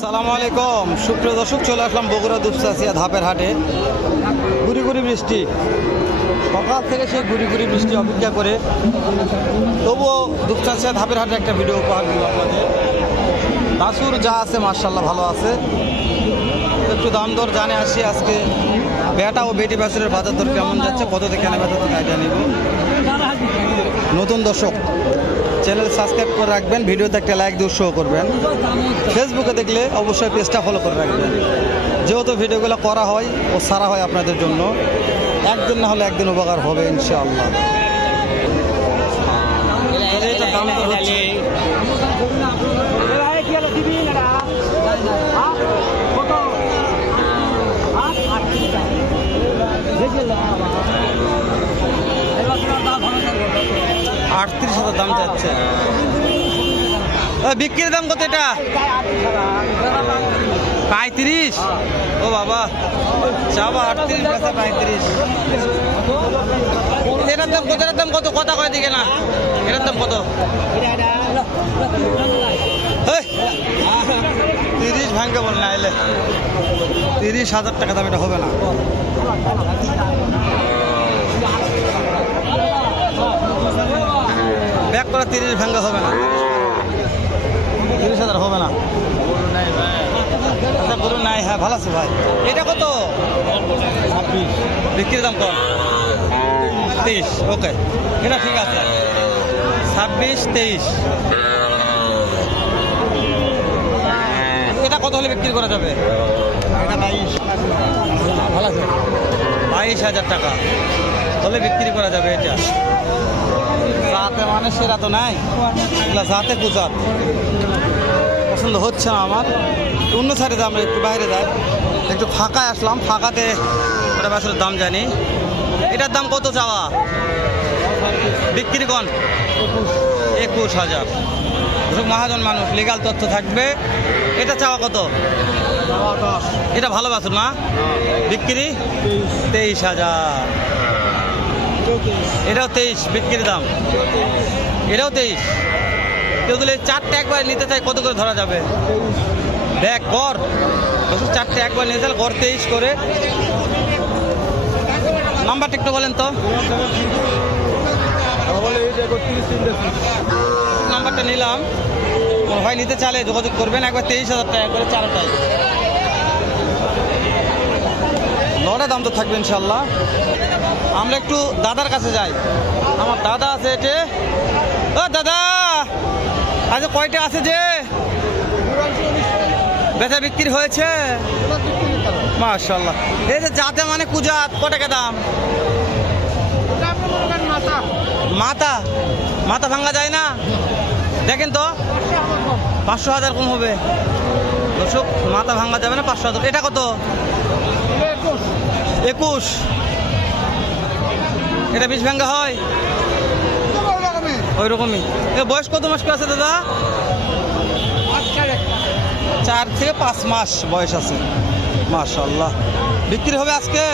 আসসালামু আলাইকুম সুপ্রিয় দর্শক, চলে আসলাম বগুড়া দুপচাচিয়া ধাপের হাটে। গুড়ি গুড়ি বৃষ্টি, সকাল থেকে সেই গুড়ি গুড়ি বৃষ্টি অপেক্ষা করে তবুও দুপচাচিয়া ধাপের হাটে একটা ভিডিও উপহার দিব আপনাদের। বাছুর যা আছে মাশাআল্লাহ ভালো আছে, একটু দাম দর জানে আসি। আজকে বেটা ও বেটি বাছুরের বাজার দর কেমন যাচ্ছে, কত থেকে কেনা বেচা থেকে আইডিয়া নিব। নতুন দর্শক চ্যানেল সাবস্ক্রাইব করে রাখবেন, ভিডিওতে একটা লাইক দিয়ে উৎসাহ করবেন। ফেসবুকে দেখলে অবশ্যই পেজটা ফলো করে রাখবেন, যেহেতু ভিডিওগুলো করা হয় ও সারা হয় আপনাদের জন্য। একদিন না হলে একদিন উপকার হবে ইনশাআল্লাহ। এটা দাম তো হচ্ছে $38,000 দাম যাচ্ছে। বিক্রির দাম কত এটা? 35। ও বাবা, চাবা 38 বেচা 35। এটার দাম কত? এটার দাম কত? কথা কয় দিকে না, এটার দাম কত? 30 ভাঙ্গে বল না এলে 30,000 টাকা দাম, এটা হবে না। ব্যাক করা 30 ভাঙ্গা হবে না, 30,000 হবে না। আচ্ছা গরু নাই, হ্যাঁ ভালো আছে ভাই। এটা কত? বিক্রির দাম কত? 30। ওকে, এটা ঠিক আছে। 26, 23। এটা কত হলে বিক্রি করা যাবে? এটা 22। ভালো আছে, 22,000 টাকা হলে বিক্রি করা যাবে। এটা রাতে মানে সেরা তো নাই, এগুলা জাতে কুচাত পছন্দ হচ্ছে না আমার। অন্য সাইডে আমরা একটু বাইরে যাই, একটু ফাঁকায় আসলাম, ফাঁকাতে ওটা বাছুরের দাম জানি। এটার দাম কত চাওয়া? বিক্রি কোন? 21,000। মহাজন মানুষ, লিগাল তথ্য থাকবে। এটা চাওয়া কত? এটা ভালো বাছুর না? বিক্রি 23,000। এটাও 23 বিক্রির দাম, এটাও 23। কেউ দিলে 4টে একবার নিতে চাই, কত করে ধরা যাবে? দেখ কর 4টে একবার নিতে চাই, গড় 23 করে। নাম্বারটা একটু বলেন তো। নাম্বারটা নিলাম, ভাই নিতে চাইলে যোগাযোগ করবেন। একবার 23,000 টাকা করে 4টায়। লড়ে দাম তো থাকবে ইনশাল্লাহ। আমরা একটু দাদার কাছে যাই, আমার দাদা আছে এটে। ও দাদা, আজ কয়টা আছে যে বেচা বিক্রি হয়েছে? মাশাআল্লাহ। এই যে যাতে মানে কুজাত, কত টাকা দাম? মাথা মাথা ভাঙা যায় না, দেখেন তো 500,000 কম হবে দর্শক। মাথা ভাঙা যাবে না, 500,000। এটা কত? 21। এটা 20 ভাঙ্গা হয় ওই রকমই। বয়স কত মাস আছে দাদা? 4 থেকে 5 মাস বয়স আছে। মাশাআল্লাহ। বিক্রি হবে আজকে?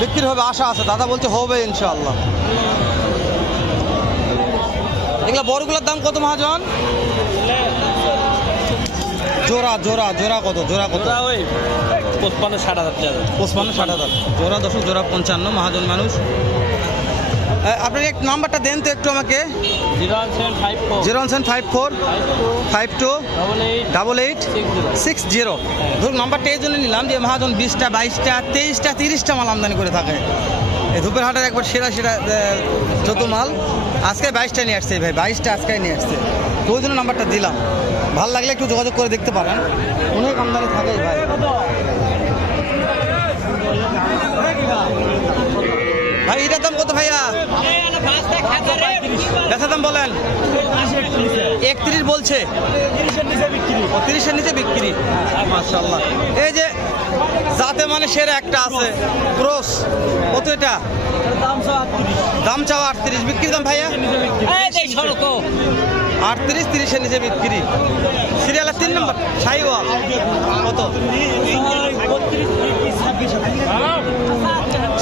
বিক্রি হবে, আশা আছে, দাদা বলছে হবে ইনশাআল্লাহ। এগুলা বড়গুলোর দাম কত মহাজন? জোড়া জোড়া জোড়া কত? জোড়া কত? 55-60,000। 55-60,000 জোড়া দর্শক, জোড়া 55। মহাজন মানুষ। আপনার এক নাম্বারটা দেন তো একটু আমাকে। 01754 52 88 ধরুন নাম্বারটা এই জন্য নিলাম যে মহাজন 20টা 22টা 23টা 30টা মাল আমদানি করে থাকে। এই ধূপের হাটের একবার সেরা সেরা যত মাল আজকে 22টা নিয়ে আসছে ভাই, 22টা আজকে নিয়ে আসছে, তো ওই জন্য নাম্বারটা দিলাম। ভালো লাগলে একটু যোগাযোগ করে দেখতে পারেন, অনেক আমদানি থাকে ভাই। ভাই এটার দাম কত ভাইয়া? বেচার দাম বলেন। 31 বলছে, 30-এর নিচে বিক্রি। মাশাআল্লাহ। এই যে যাতে মানে সেরা একটা আছে ক্রস, কত এটা? দাম চাও 38, বিক্রি দাম ভাইয়া 38, 30-এর নিচে বিক্রি। সিরিয়ালের 3 নম্বর শাহিওয়াল কত?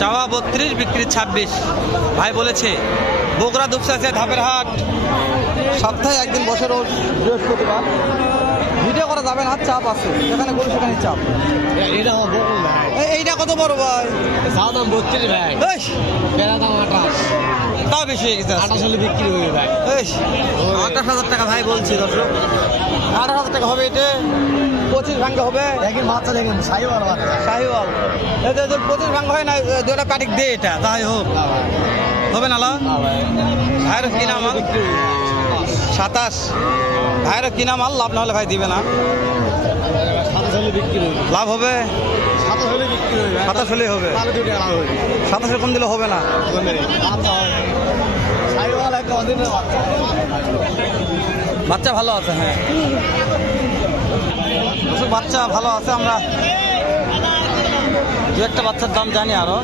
চাওয়া 32, বিক্রি 26। ভাই বলেছে বগুড়া দুপচাচিয়া ধাপের হাট সপ্তাহে একদিন বসে, রোজ বৃহস্পতিবার। ভিডিও হাত চাপ আছে, যেখানে গরু সেখানে চাপ। এটা আমার বকুল ভাই, এইটা কত বড় ভাই? চাওয়া দাম 32 ভাই, এই, বেড়া দাম 28, তাও বেশি হয়ে গেছে। 28 হলে বিক্রি হবে ভাই। এই 28,000 টাকা ভাই বলছি দর্শক, 28,000 টাকা হবে এটা। 25 ভাঙ্গা হবে। দেখেন বাচ্চা, দেখেন সাইওয়াল বাচ্চা। শাহিওয়াল এটা যদি 25 ভাঙ্গা হয় না, দুটা পাটিক দে, এটা তাই হোক, হবে না লা? ভাইয়ের কিনা মাল 27, ভাইয়ের কিনা মাল, লাভ না হলে ভাই দিবে না। 27 হলে বিক্রি হবে, লাভ হবে 27 হলে বিক্রি হবে, 27 হলেই হবে। তাহলে 2 টাকা লাভ হবে। 27 কম দিলে হবে না। বাচ্চা হয় সাইওয়াল, একটা অদিনের বাচ্চা। বাচ্চা ভালো আছে, হ্যাঁ দর্শক, বাচ্চা ভালো আছে। আমরা দু একটা বাচ্চার দাম জানি আরো।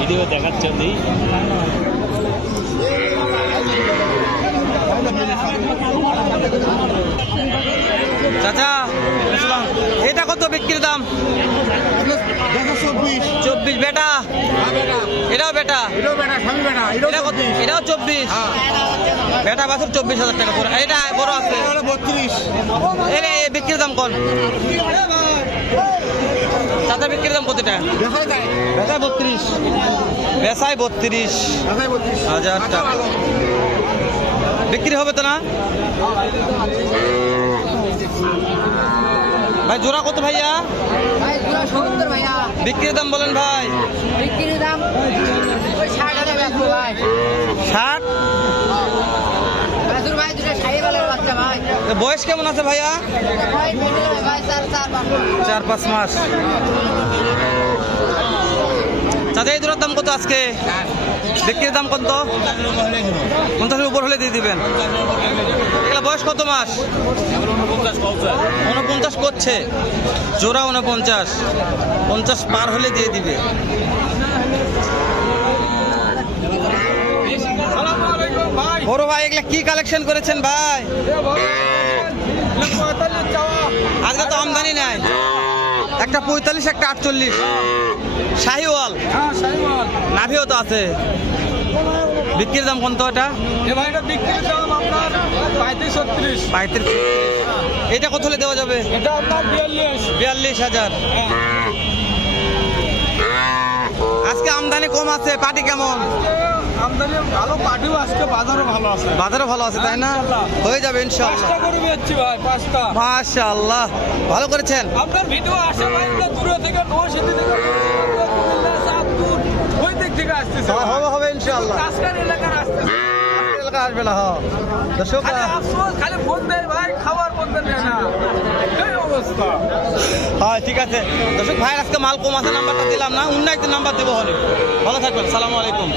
ভিডিও দেখাচ্ছে চাচা এটা কত বিক্রির দাম? 24 বেটা, এটাও বেটা, এটা কত? এটাও 24 বেটা বাছুর, 24,000 টাকা পড়ে। এটা বড় আছে 32, এর বিক্রির দাম কোন চাচা? বিক্রির দাম কতটা? বেচায় 32, বেচায় 32,000 টাকা বিক্রি হবে তো না ভাই? জোড়া কত ভাইয়া? ভাই পুরো 70 ভাইয়া। বিক্রির দাম বলেন ভাই। বিক্রির দাম ওই 60,000 বেচবো ভাই। 60? বেচুর ভাই দুটো শাহিওয়ালের বাচ্চা ভাই। বয়স কেমন আছে ভাইয়া? ভাই মিডিল ভাই 4-5 মাস। চাচা এই দুটোর দাম কত আজকে? বিক্রির দাম কত? 50-এর উপর হলে দিয়ে দিবেন। এগুলা বয়স কত মাস? 49 করছে, জোড়া 49, 50 পার হলে দিয়ে দিবে। বড় ভাই এগুলা কি কালেকশন করেছেন ভাই? আজকে তো আমদানি নাই। একটা 45, একটা 48, শাহিওয়াল, নাভিও তো আছে। বিক্রির দাম কত এটা? বিক্রির দাম আপনার 35-36। এটা কত হলে দেওয়া যাবে? এটা আপনার 42,000। আজকে আমদানি কম আছে, পাটি কেমন? আমদানি ভালো, পাটিও আজকে বাজারও ভালো আছে। বাজারও ভালো আছে তাই না? হয়ে যাবে ইনশাআল্লাহ। 5টা করে বেচছি ভাই, 5টা। মাশাআল্লাহ, ভালো করেছেন। আপনার ভিডিও আসে ভাই, দূরে থেকে নৌসিটি থেকে চাঁদপুর, ওই দিক থেকে আসতেছে। হবে ইনশাআল্লাহ। কাছকার এলাকার আসতেছে। এলাকা আসবে না। হ্যাঁ দর্শক, খালি আফসোস, খালি ফোন দেয় ভাই, খাবার বলতে দেয় না, এই অবস্থা। হ্যাঁ ঠিক আছে দর্শক, ভাই আজকে মাল কম আছে, নাম্বারটা দিলাম না, অন্য একদিন নাম্বার দেবো হলে। ভালো থাকবেন, সালামু আলাইকুম।